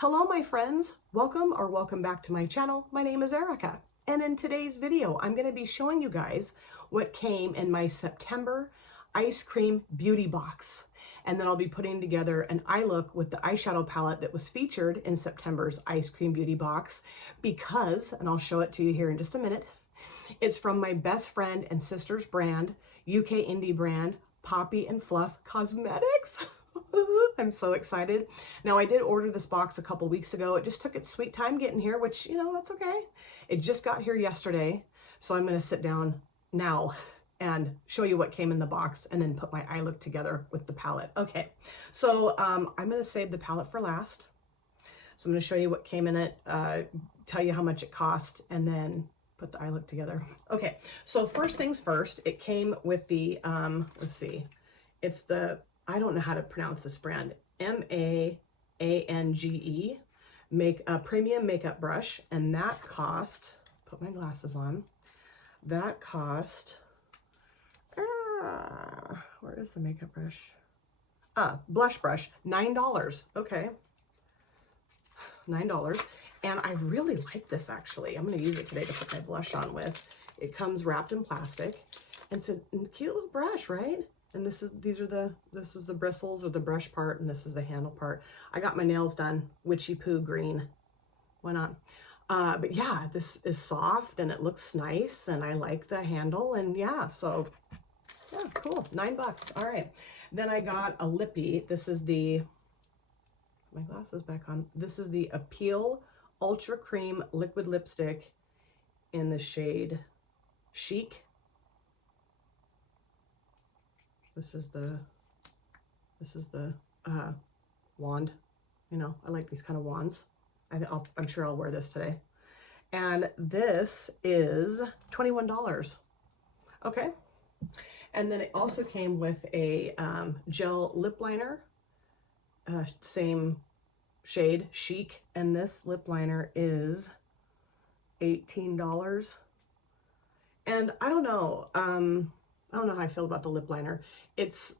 Hello my friends, welcome back to my channel. My name is Erica, and in today's video I'm going to be showing you guys what came in my September Ice Cream Beauty Box. And then I'll be putting together an eye look with the eyeshadow palette that was featured in September's Ice Cream Beauty Box because, and I'll show it to you here in just a minute, it's from my best friend and sister's brand, UK indie brand, Poppy and Fluff Cosmetics. I'm so excited. Now, I did order this box a couple weeks ago. It just took its sweet time getting here, which, you know, that's okay. It just got here yesterday. So I'm going to sit down now and show you what came in the box and then put my eye look together with the palette. Okay, so I'm going to save the palette for last. So I'm going to show you what came in it, tell you how much it cost, and then put the eye look together. Okay, so first things first, it came with the, let's see, it's the, I don't know how to pronounce this brand, Mange, premium makeup brush, and that cost, put my glasses on, that cost, where is the makeup brush? Blush brush, $9, okay, $9. And I really like this actually. I'm gonna use it today to put my blush on with. It comes wrapped in plastic, and it's a cute little brush, right? And this is the bristles or the brush part, and this is the handle part. I got my nails done witchy poo green. Why not? But yeah, this is soft and it looks nice, and I like the handle, and yeah, so yeah, cool. $9. All right. Then I got a lippy. This is the, my glasses back on. This is the Appeal Ultra Cream Liquid Lipstick in the shade Chic. This is the wand. You know, I like these kind of wands. I'm sure I'll wear this today. And this is $21. Okay. And then it also came with a gel lip liner, same shade, Chic. And this lip liner is $18. And I don't know how I feel about the lip liner. It's,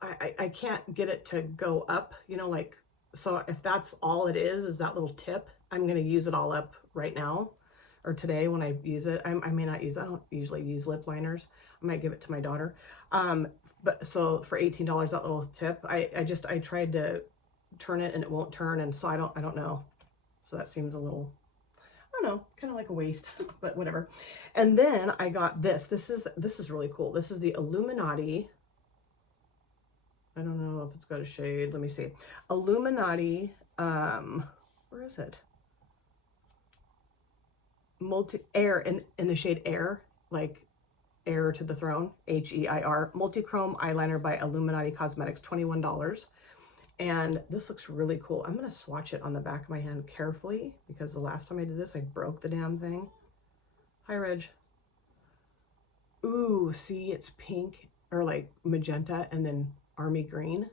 I can't get it to go up, you know, like, so if that's all it is that little tip, I'm going to use it all up right now or today when I use it. I may not use, I don't usually use lip liners. I might give it to my daughter. But so for $18, that little tip, I tried to turn it and it won't turn. And so I don't know. So that seems a little, I don't know, kind of like a waste, but whatever. And then I got this. This is really cool. This is the Illuminati. I don't know if it's got a shade. Let me see. Illuminati, where is it? Air in the shade Air, like Heir to the Throne, H-E-I-R. Multi-Chrome eyeliner by Illuminati Cosmetics, $21. And this looks really cool. I'm going to swatch it on the back of my hand carefully because the last time I did this, I broke the damn thing. Hi, Reg. Ooh, see, it's pink or like magenta and then army green.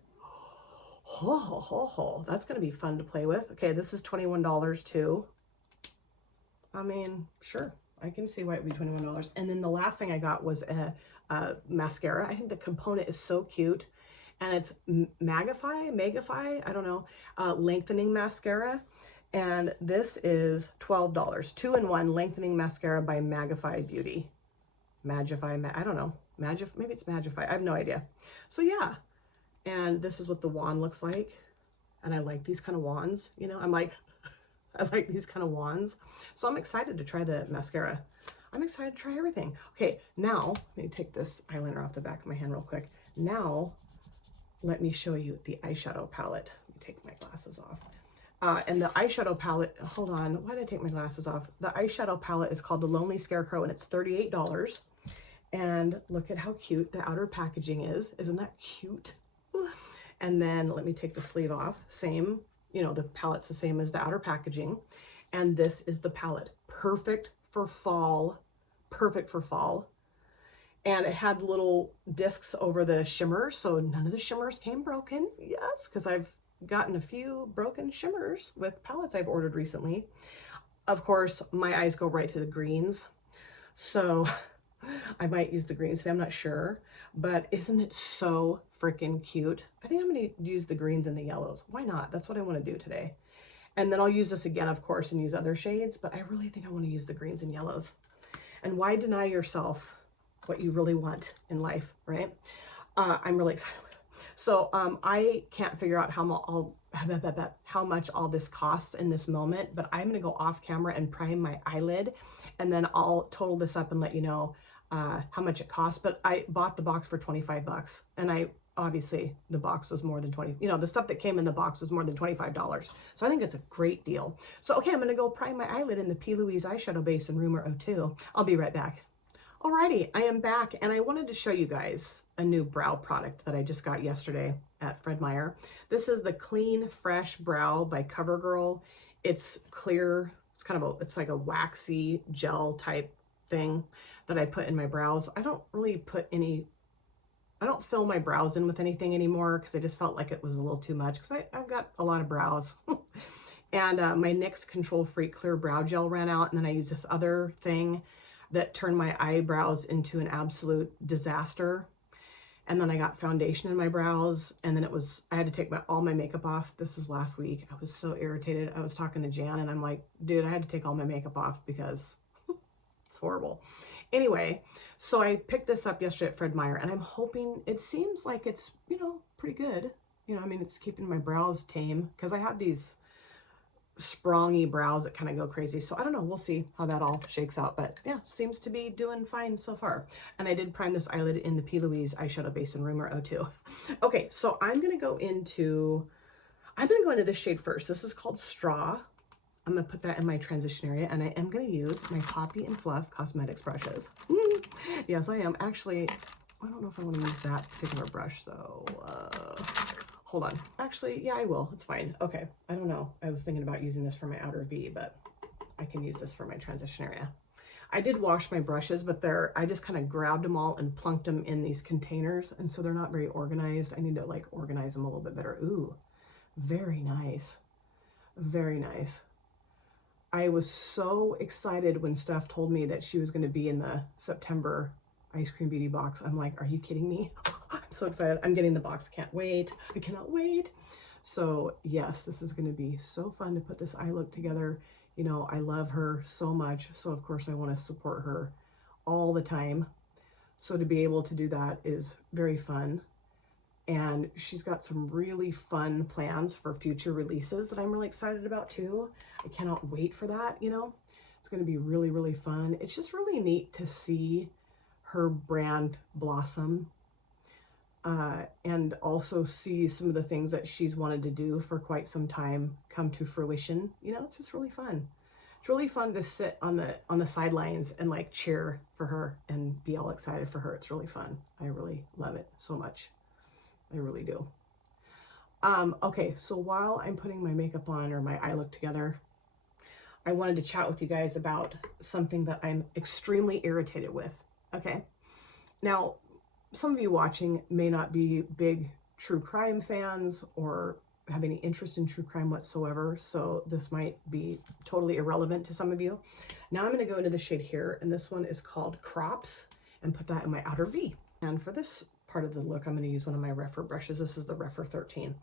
Oh, that's going to be fun to play with. Okay, this is $21 too. I mean, sure, I can see why it would be $21. And then the last thing I got was a mascara. I think the component is so cute. And it's Magify, I don't know, lengthening mascara. And this is $12. 2-in-1 lengthening mascara by Magify Beauty. I don't know. Maybe it's Magify. I have no idea. So yeah. And this is what the wand looks like. And I like these kind of wands. You know, I'm like, I like these kind of wands. So I'm excited to try the mascara. I'm excited to try everything. Okay, now, let me take this eyeliner off the back of my hand real quick. Now, let me show you the eyeshadow palette. Let me take my glasses off. And the eyeshadow palette, hold on, why did I take my glasses off? The eyeshadow palette is called the Lonely Scarecrow, and it's $38. And look at how cute the outer packaging is. Isn't that cute? And then let me take the sleeve off. Same, you know, the palette's the same as the outer packaging. And this is the palette. Perfect for fall. Perfect for fall. And it had little discs over the shimmers, so none of the shimmers came broken. Yes, because I've gotten a few broken shimmers with palettes I've ordered recently. Of course, my eyes go right to the greens, so I might use the greens today, I'm not sure. But isn't it so freaking cute? I think I'm going to use the greens and the yellows. Why not? That's what I want to do today. And then I'll use this again, of course, and use other shades, but I really think I want to use the greens and yellows. And why deny yourself what you really want in life, right? I'm really excited. So I can't figure out how much all this costs in this moment, but I'm gonna go off camera and prime my eyelid, and then I'll total this up and let you know how much it costs. But I bought the box for 25 bucks, and obviously the box was more than 20, the stuff that came in the box was more than $25. So I think it's a great deal. So, okay, I'm gonna go prime my eyelid in the P. Louise eyeshadow base in Rumor 02. I'll be right back. Alrighty, I am back, and I wanted to show you guys a new brow product that I just got yesterday at Fred Meyer. This is the Clean Fresh Brow by CoverGirl. It's clear. It's kind of it's like a waxy gel type thing that I put in my brows. I don't fill my brows in with anything anymore because I just felt like it was a little too much because I've got a lot of brows. And my NYX Control Freak Clear Brow Gel ran out, and then I used this other thing that turned my eyebrows into an absolute disaster. And then I got foundation in my brows, and then I had to take all my makeup off. This was last week. I was so irritated. I was talking to Jan, and I'm like, dude, I had to take all my makeup off because it's horrible. Anyway, so I picked this up yesterday at Fred Meyer, and I'm hoping, it seems like it's, pretty good. I mean, it's keeping my brows tame because I have these sprongy brows that kind of go crazy. So I don't know, we'll see how that all shakes out, but yeah, seems to be doing fine so far. And I did prime this eyelid in the P. Louise eyeshadow base in Rumor 02. Okay, so I'm gonna go into this shade first. This is called Straw. I'm gonna put that in my transition area, and I am gonna use my Poppy and Fluff Cosmetics brushes. Yes, I am. Actually, I don't know if I want to use that particular brush though. Hold on. Actually, yeah, I will. It's fine. Okay. I don't know. I was thinking about using this for my outer V, but I can use this for my transition area. I did wash my brushes, but I just kind of grabbed them all and plunked them in these containers, and so they're not very organized. I need to like organize them a little bit better. Ooh, very nice. Very nice. I was so excited when Steph told me that she was going to be in the September Eyescream Beauty Box. I'm like, are you kidding me? I'm so excited. I'm getting the box. I can't wait. I cannot wait. So yes, this is going to be so fun to put this eye look together. I love her so much. So of course I want to support her all the time. So to be able to do that is very fun. And she's got some really fun plans for future releases that I'm really excited about too. I cannot wait for that. It's going to be really, really fun. It's just really neat to see her brand blossom. And also see some of the things that she's wanted to do for quite some time come to fruition. It's just really fun. It's really fun to sit on the sidelines and like cheer for her and be all excited for her. It's really fun. I really love it so much. I really do. Okay, so while I'm putting my makeup on or my eye look together, I wanted to chat with you guys about something that I'm extremely irritated with. Okay, now some of you watching may not be big true crime fans or have any interest in true crime whatsoever, so this might be totally irrelevant to some of you. Now I'm going to go into the shade here, and this one is called Crops, and put that in my outer V. And for this part of the look, I'm going to use one of my Refer brushes. This is the Refer 13.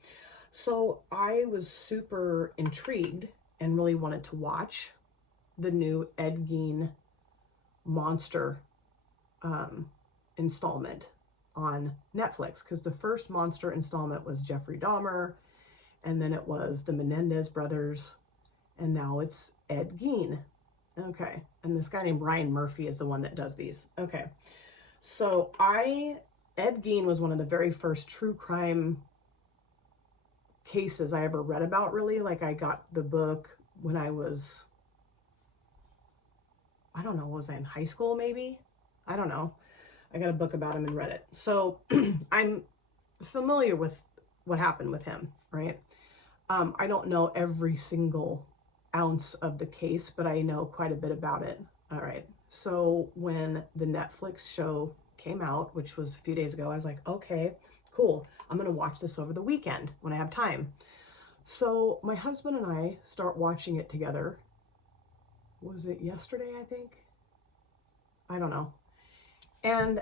So I was super intrigued and really wanted to watch the new Ed Gein Monster installment on Netflix, because the first Monster installment was Jeffrey Dahmer, and then it was the Menendez brothers, and now it's Ed Gein. Okay, and this guy named Ryan Murphy is the one that does these. Okay, so Ed Gein was one of the very first true crime cases I ever read about, really. Like, I got the book when I was, I don't know, was I in high school maybe? I don't know. I got a book about him and read it. So I'm familiar with what happened with him, right? I don't know every single ounce of the case, but I know quite a bit about it. All right. So when the Netflix show came out, which was a few days ago, I was like, okay, cool. I'm going to watch this over the weekend when I have time. So my husband and I start watching it together. Was it yesterday, I think? I don't know. And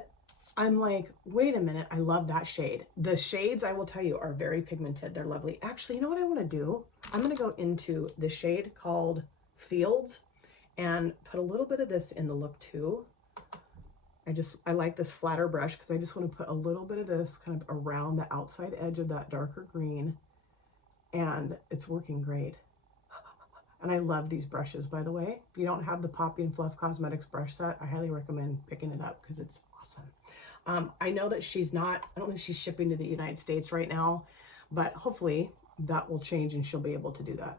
I'm like, wait a minute, I love that shade. The shades, I will tell you, are very pigmented. They're lovely. Actually, you know what I want to do? I'm going to go into the shade called Fields and put a little bit of this in the look too. I like this flatter brush because I just want to put a little bit of this kind of around the outside edge of that darker green, and it's working great. And I love these brushes, by the way. If you don't have the Poppy and Fluff Cosmetics brush set, I highly recommend picking it up because it's awesome. I know that I don't think she's shipping to the United States right now, but hopefully that will change and she'll be able to do that.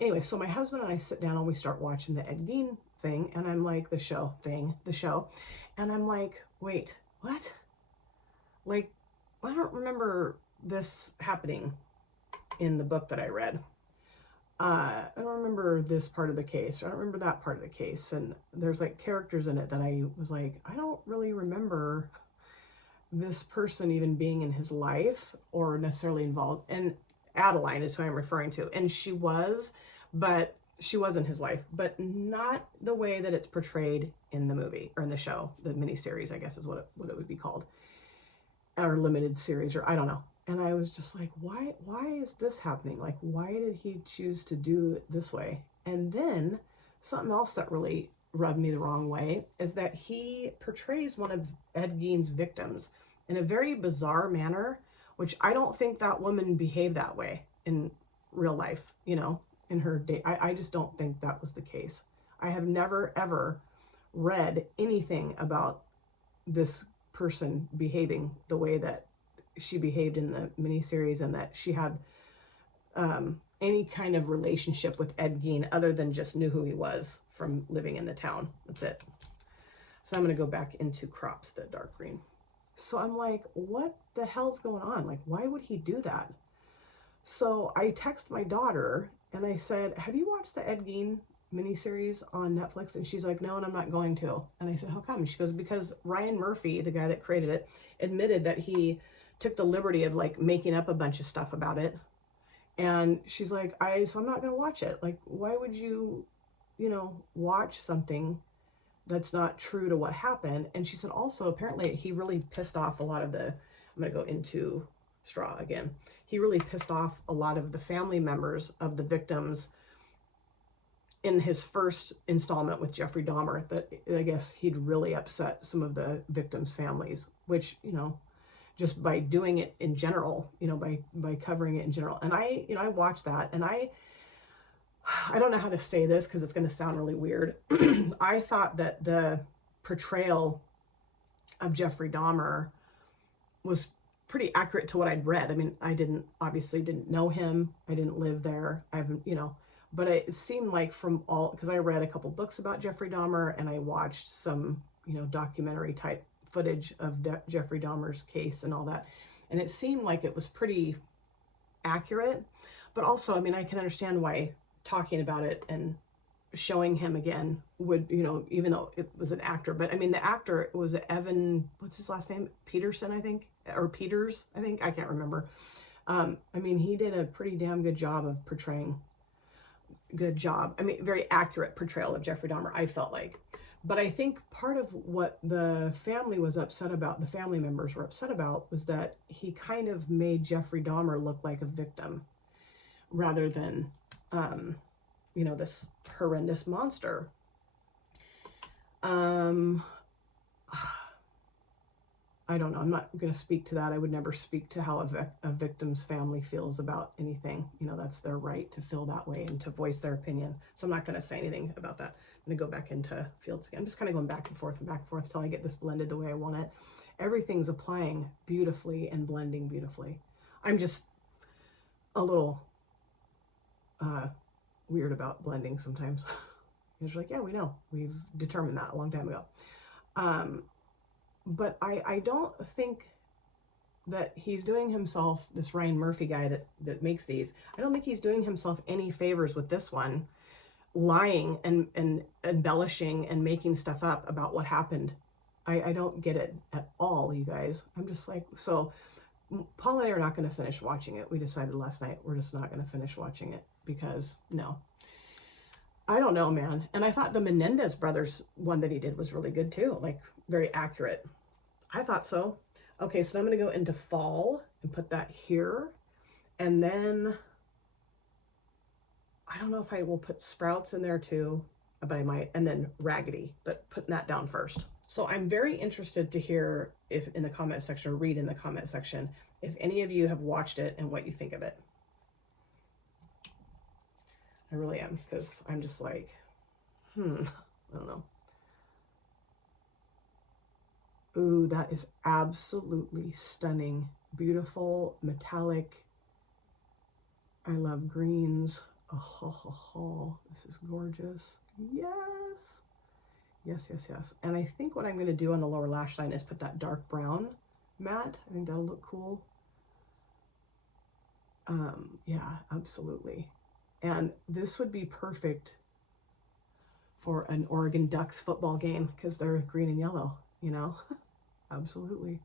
Anyway, so my husband and I sit down and we start watching the Ed Gein thing, and I'm like, the show. And I'm like, wait, what? Like, I don't remember this happening in the book that I read. I don't remember this part of the case. I don't remember that part of the case. And there's like characters in it that I was like, I don't really remember this person even being in his life or necessarily involved. And Adeline is who I'm referring to. And she was, but she was in his life, but not the way that it's portrayed in the movie or in the show, the miniseries, I guess is what it would be called, or limited series, or I don't know. And I was just like, why is this happening? Like, why did he choose to do it this way? And then something else that really rubbed me the wrong way is that he portrays one of Ed Gein's victims in a very bizarre manner, which I don't think that woman behaved that way in real life, you know, in her day. I just don't think that was the case. I have never, ever read anything about this person behaving the way that she behaved in the miniseries, and that she had any kind of relationship with Ed Gein other than just knew who he was from living in the town. That's it. So I'm going to go back into Crops, the dark green. So I'm like, what the hell's going on? Like, why would he do that? So I text my daughter and I said, have you watched the Ed Gein miniseries on Netflix? And she's like, no, and I'm not going to. And I said, how come? She goes, because Ryan Murphy, the guy that created it, admitted that he took the liberty of like making up a bunch of stuff about it. And she's like, so I'm not going to watch it. Like, why would you, watch something that's not true to what happened? And she said also, apparently he really pissed off a lot of I'm going to go into Straw again. He really pissed off a lot of the family members of the victims in his first installment with Jeffrey Dahmer, that I guess he'd really upset some of the victims' families, which, just by doing it in general, by covering it in general. And I watched that, and I don't know how to say this because it's going to sound really weird. I thought that the portrayal of Jeffrey Dahmer was pretty accurate to what I'd read. I mean, I obviously didn't know him. I didn't live there. I haven't, but it seemed like because I read a couple books about Jeffrey Dahmer, and I watched some, documentary type footage of Jeffrey Dahmer's case and all that. And it seemed like it was pretty accurate, but also, I mean, I can understand why talking about it and showing him again would, even though it was an actor, but I mean, the actor was Evan, what's his last name? Peterson, I think, or Peters, I think, I can't remember. I mean, he did a pretty damn good job of portraying, very accurate portrayal of Jeffrey Dahmer, I felt like. But I think part of what the family was upset about, the family members were upset about, was that he kind of made Jeffrey Dahmer look like a victim rather than, this horrendous monster. I don't know. I'm not going to speak to that. I would never speak to how a victim's family feels about anything. That's their right to feel that way and to voice their opinion. So I'm not going to say anything about that. I'm going to go back into Fields again. I'm just kind of going back and forth till I get this blended the way I want it. Everything's applying beautifully and blending beautifully. I'm just a little weird about blending sometimes. It's like, yeah, we know. We've determined that a long time ago. But I don't think that he's doing himself, this Ryan Murphy guy that makes these, I don't think he's doing himself any favors with this one, lying and embellishing and making stuff up about what happened. I don't get it at all, you guys. I'm just like, so Paul and I are not going to finish watching it. We decided last night we're just not going to finish watching it because, no. I don't know, man. And I thought the Menendez brothers one that he did was really good too, like very accurate. I thought so. Okay, so I'm going to go into Fall and put that here. And then I don't know if I will put Sprouts in there too, but I might, and then Raggedy, but putting that down first. So I'm very interested to hear if in the comment section, or read in the comment section, if any of you have watched it and what you think of it. I really am, because I'm just like, I don't know. Ooh, that is absolutely stunning. Beautiful, metallic. I love greens. Oh, this is gorgeous. Yes. Yes, yes, yes. And I think what I'm going to do on the lower lash line is put that dark brown matte. I think that'll look cool. Yeah, absolutely. And this would be perfect for an Oregon Ducks football game because they're green and yellow, you know? Absolutely.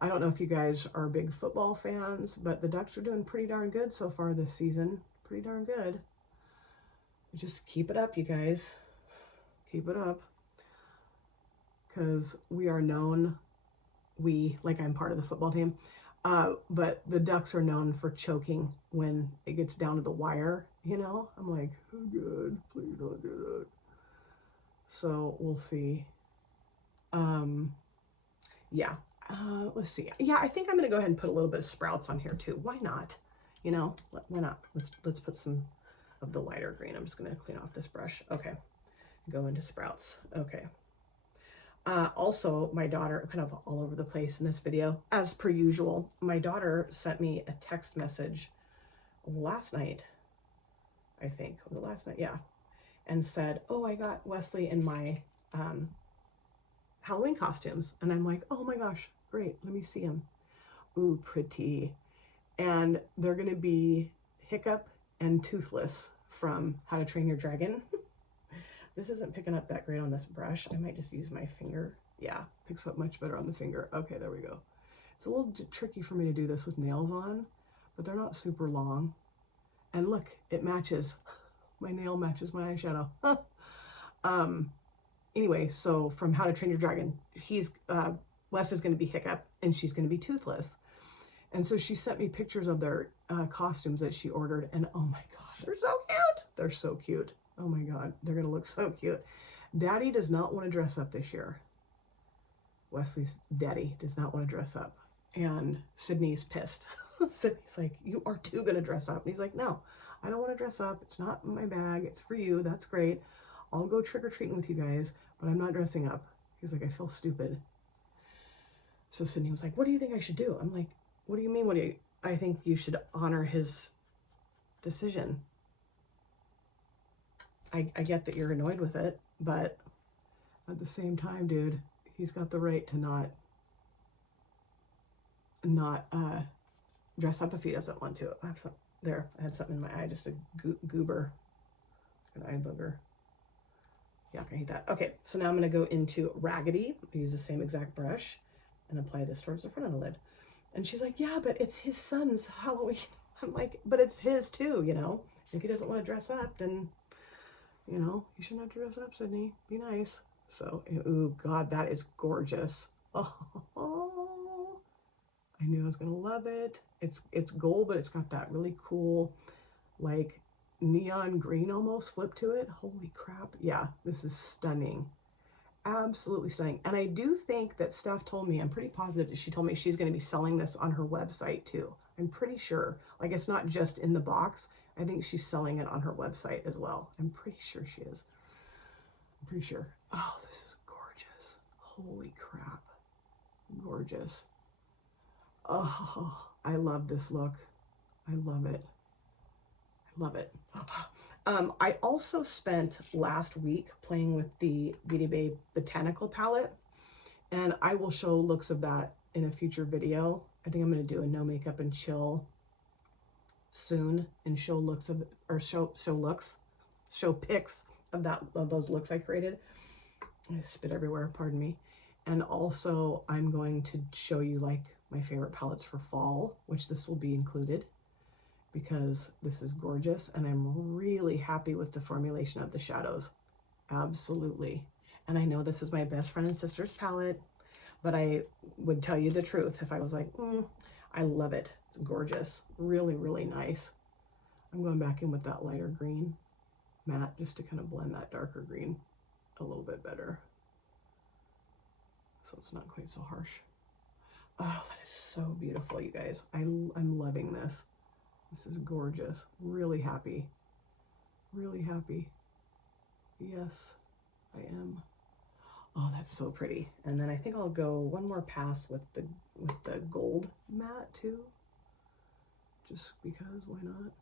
I don't know if you guys are big football fans, but the Ducks are doing pretty darn good so far this season. Pretty darn good. Just keep it up, you guys. Keep it up. Because we are known, like I'm part of the football team, but the Ducks are known for choking when it gets down to the wire, you know? I'm like, oh God, please don't do that. So we'll see. Yeah. Let's see. Yeah, I think I'm going to go ahead and put a little bit of Sprouts on here too. Why not? You know, why not? Let's put some of the lighter green. I'm just going to clean off this brush. Okay. Go into Sprouts. Okay. Also, my daughter, kind of all over the place in this video, as per usual, my daughter sent me a text message last night, I think. Was it last night? Yeah. And said, oh, I got Wesley in my Halloween costumes. And I'm like, oh my gosh, great. Let me see them. Ooh, pretty. And they're going to be Hiccup and Toothless from How to Train Your Dragon. This isn't picking up that great on this brush. I might just use my finger. Yeah, picks up much better on the finger. Okay, there we go. It's a little tricky for me to do this with nails on, but they're not super long. And look, it matches. My nail matches my eyeshadow. Anyway, so from How to Train Your Dragon, Wes is going to be Hiccup and she's going to be Toothless. And so she sent me pictures of their costumes that she ordered, and oh my God, they're so cute. They're so cute. Oh my God, they're going to look so cute. Daddy does not want to dress up this year. Wesley's daddy does not want to dress up. And Sydney's pissed. Sydney's like, you are too going to dress up. And he's like, no, I don't want to dress up. It's not in my bag. It's for you. That's great. I'll go trick-or-treating with you guys, but I'm not dressing up. He's like, I feel stupid. So Sydney was like, what do you think I should do? I'm like, what do you mean? I think you should honor his decision. I get that you're annoyed with it, but at the same time, dude, he's got the right to not dress up if he doesn't want to. I have some there. I had something in my eye, just a goober, an eye booger. Yeah, I hate that. Okay, so now I'm going to go into Raggedy. Use the same exact brush and apply this towards the front of the lid. And she's like, yeah, but it's his son's Halloween. I'm like, but it's his too, you know? If he doesn't want to dress up, then, you know, you shouldn't have to dress up, Sydney. Be nice. So, ooh, God, that is gorgeous. Oh, I knew I was going to love it. It's gold, but it's got that really cool, like, neon green almost flip to it. Holy crap. Yeah, this is stunning. Absolutely stunning. And I do think that Steph told me, I'm pretty positive that she told me she's going to be selling this on her website too. I'm pretty sure. Like, it's not just in the box. I think she's selling it on her website as well. I'm pretty sure she is. I'm pretty sure. Oh, this is gorgeous. Holy crap. Gorgeous. Oh, I love this look. I love it. I love it. I also spent last week playing with the Beauty Bay Botanical palette, and I will show looks of that in a future video. I think I'm going to do a no makeup and chill soon and show looks of, or show pics of those looks I created. I spit everywhere, pardon me. And also I'm going to show you like my favorite palettes for fall, which this will be included, because this is gorgeous and I'm really happy with the formulation of the shadows. Absolutely. And I know this is my best friend and sister's palette, but I would tell you the truth if I was like, I love it. It's gorgeous. Really, really nice. I'm going back in with that lighter green matte just to kind of blend that darker green a little bit better, so it's not quite so harsh. Oh, that is so beautiful, you guys. I'm loving this. This is gorgeous. Really happy. Really happy. Yes, I am. Oh, that's so pretty. And then I think I'll go one more pass with the gold matte too. Just because, why not?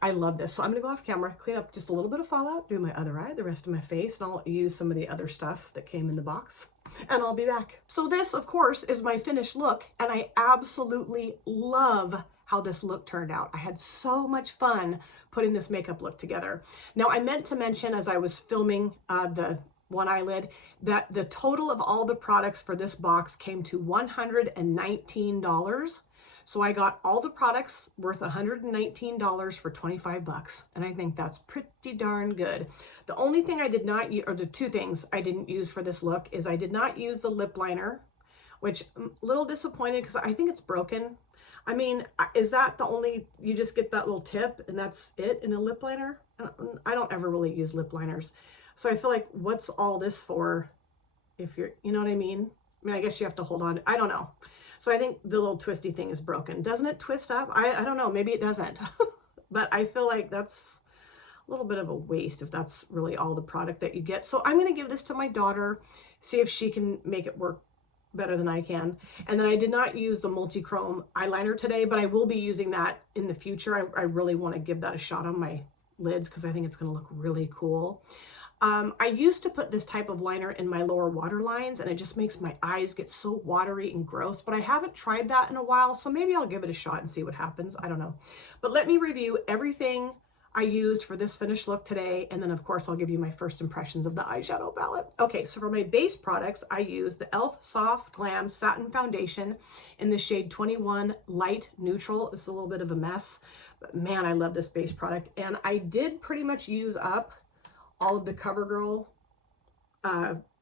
I love this. So I'm gonna go off camera, clean up just a little bit of fallout, do my other eye, the rest of my face, and I'll use some of the other stuff that came in the box, and I'll be back. So this, of course, is my finished look, and I absolutely love how this look turned out. I had so much fun putting this makeup look together. Now, I meant to mention as I was filming the one eyelid that the total of all the products for this box came to $119. So I got all the products worth $119 for 25 bucks. And I think that's pretty darn good. The only thing I did not use, or the two things I didn't use for this look, is I did not use the lip liner, which I'm a little disappointed because I think it's broken. I mean, is that the only, you just get that little tip and that's it in a lip liner? I don't ever really use lip liners. So I feel like, what's all this for if you're, you know what I mean? I mean, I guess you have to hold on. I don't know. So I think the little twisty thing is broken. Doesn't it twist up? I don't know. Maybe it doesn't. But I feel like that's a little bit of a waste if that's really all the product that you get. So I'm going to give this to my daughter, see if she can make it work better than I can. And then I did not use the multi-chrome eyeliner today, but I will be using that in the future. I really want to give that a shot on my lids because I think it's going to look really cool. I used to put this type of liner in my lower water lines and it just makes my eyes get so watery and gross, but I haven't tried that in a while, so maybe I'll give it a shot and see what happens. I don't know. But let me review everything I used for this finished look today, and then of course I'll give you my first impressions of the eyeshadow palette. Okay, so for my base products, I used the e.l.f. Soft Glam Satin Foundation in the shade 21 Light Neutral. This is a little bit of a mess, but man, I love this base product. And I did pretty much use up all of the CoverGirl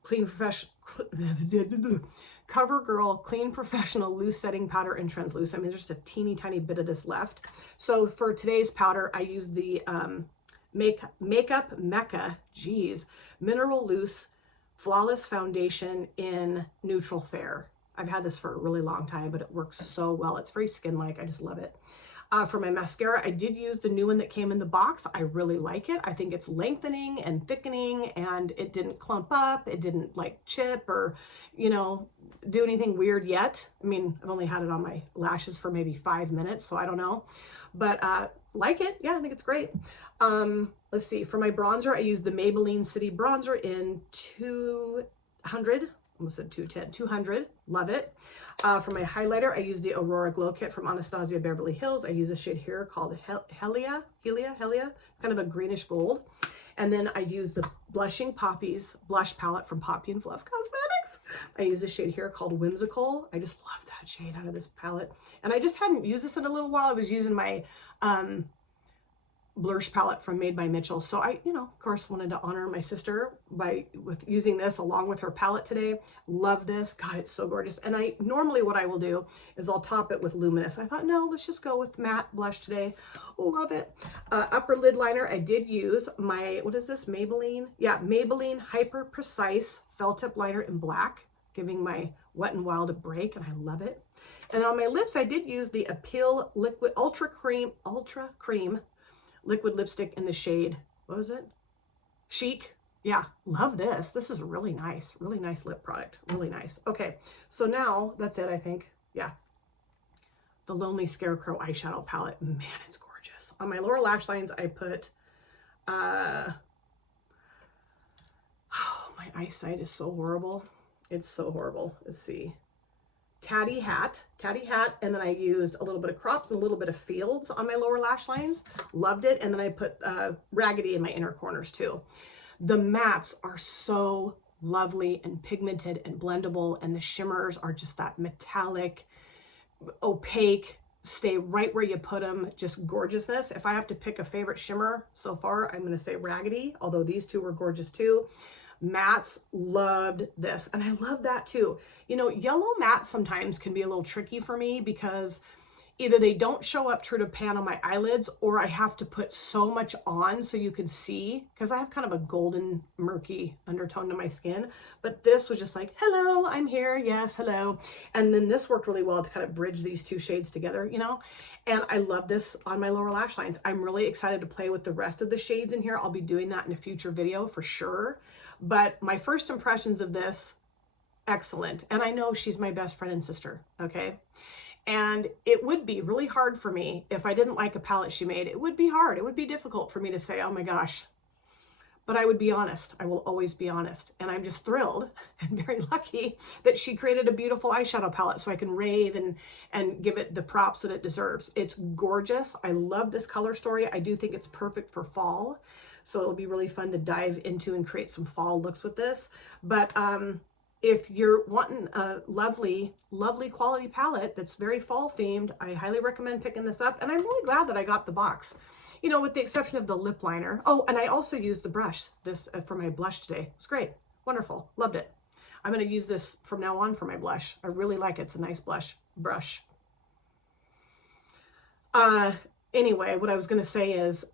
Clean Professional Loose Setting Powder and Translucent. I mean, there's just a teeny tiny bit of this left. So for today's powder, I used the Makeup Mecca, Mineral Loose Flawless Foundation in Neutral Fair. I've had this for a really long time, but it works so well. It's very skin-like. I just love it. For my mascara, I did use the new one that came in the box. I really like it. I think it's lengthening and thickening, and it didn't clump up. It didn't like chip or, you know, do anything weird yet. I mean, I've only had it on my lashes for maybe 5 minutes, so I don't know. But like it. Yeah, I think it's great. Let's see. For my bronzer, I used the Maybelline City Bronzer in 200. Almost said 210. 200. Love it. For my highlighter, I used the Aurora Glow Kit from Anastasia Beverly Hills. I use a shade here called Helia, kind of a greenish gold. And then I use the Blushing Poppies blush palette from Poppy and Fluff Cosmetics. I use a shade here called Whimsical. I just love that shade out of this palette. And I just hadn't used this in a little while. I was using my Blursh palette from Made by Mitchell. So I, you know, of course, wanted to honor my sister with using this along with her palette today. Love this. God, it's so gorgeous. And I normally what I will do is I'll top it with Luminous. I thought, no, let's just go with matte blush today. Love it. Upper lid liner, I did use my, what is this? Maybelline? Yeah, Maybelline Hyper Precise Felt Tip Liner in black, giving my Wet n Wild a break, and I love it. And on my lips, I did use the Appeal Liquid Ultra Cream liquid lipstick in the shade, what was it? Chic. Yeah, love this. This is really nice lip product. Really nice. Okay, so now that's it, I think. Yeah. The Lonely Scarecrow eyeshadow palette. Man, it's gorgeous. On my lower lash lines, I put, oh, my eyesight is so horrible. It's so horrible. Let's see. Tatty Hat, and then I used a little bit of Crops and a little bit of Fields on my lower lash lines. Loved it. And then I put Raggedy in my inner corners too. The mattes are so lovely and pigmented and blendable, and the shimmers are just that metallic, opaque, stay right where you put them, just gorgeousness. If I have to pick a favorite shimmer so far, I'm going to say Raggedy, although these two were gorgeous too. Mattes, loved this, and I love that too. You know, yellow matte sometimes can be a little tricky for me because either they don't show up true to pan on my eyelids, or I have to put so much on so you can see, because I have kind of a golden murky undertone to my skin. But this was just like, hello, I'm here, yes, hello. And then this worked really well to kind of bridge these two shades together, you know. And I love this on my lower lash lines. I'm really excited to play with the rest of the shades in here. I'll be doing that in a future video for sure. But my first impressions of this, excellent. And I know she's my best friend and sister, okay? And it would be really hard for me if I didn't like a palette she made. It would be hard. It would be difficult for me to say, oh my gosh. But I would be honest. I will always be honest. And I'm just thrilled and very lucky that she created a beautiful eyeshadow palette so I can rave and give it the props that it deserves. It's gorgeous. I love this color story. I do think it's perfect for fall. So it'll be really fun to dive into and create some fall looks with this. But if you're wanting a lovely, lovely quality palette that's very fall themed, I highly recommend picking this up. And I'm really glad that I got the box, you know, with the exception of the lip liner. Oh, and I also used the brush this for my blush today. It's great. Wonderful. Loved it. I'm going to use this from now on for my blush. I really like it. It's a nice brush. Anyway, what I was going to say is,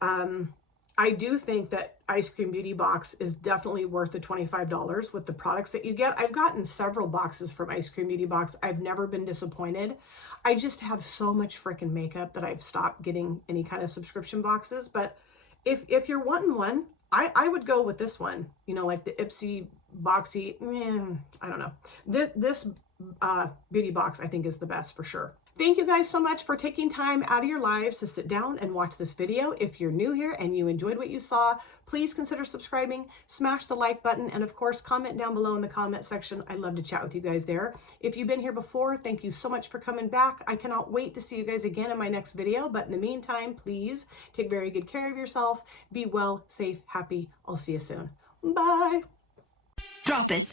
I do think that Ice Cream Beauty Box is definitely worth the $25 with the products that you get. I've gotten several boxes from Ice Cream Beauty Box. I've never been disappointed. I just have so much freaking makeup that I've stopped getting any kind of subscription boxes. But if you're wanting one, I would go with this one. You know, like the Ipsy Boxy, I don't know. This beauty box I think is the best for sure. Thank you guys so much for taking time out of your lives to sit down and watch this video. If you're new here and you enjoyed what you saw, please consider subscribing, smash the like button, and of course, comment down below in the comment section. I'd love to chat with you guys there. If you've been here before, thank you so much for coming back. I cannot wait to see you guys again in my next video, but in the meantime, please take very good care of yourself. Be well, safe, happy. I'll see you soon. Bye. Drop it.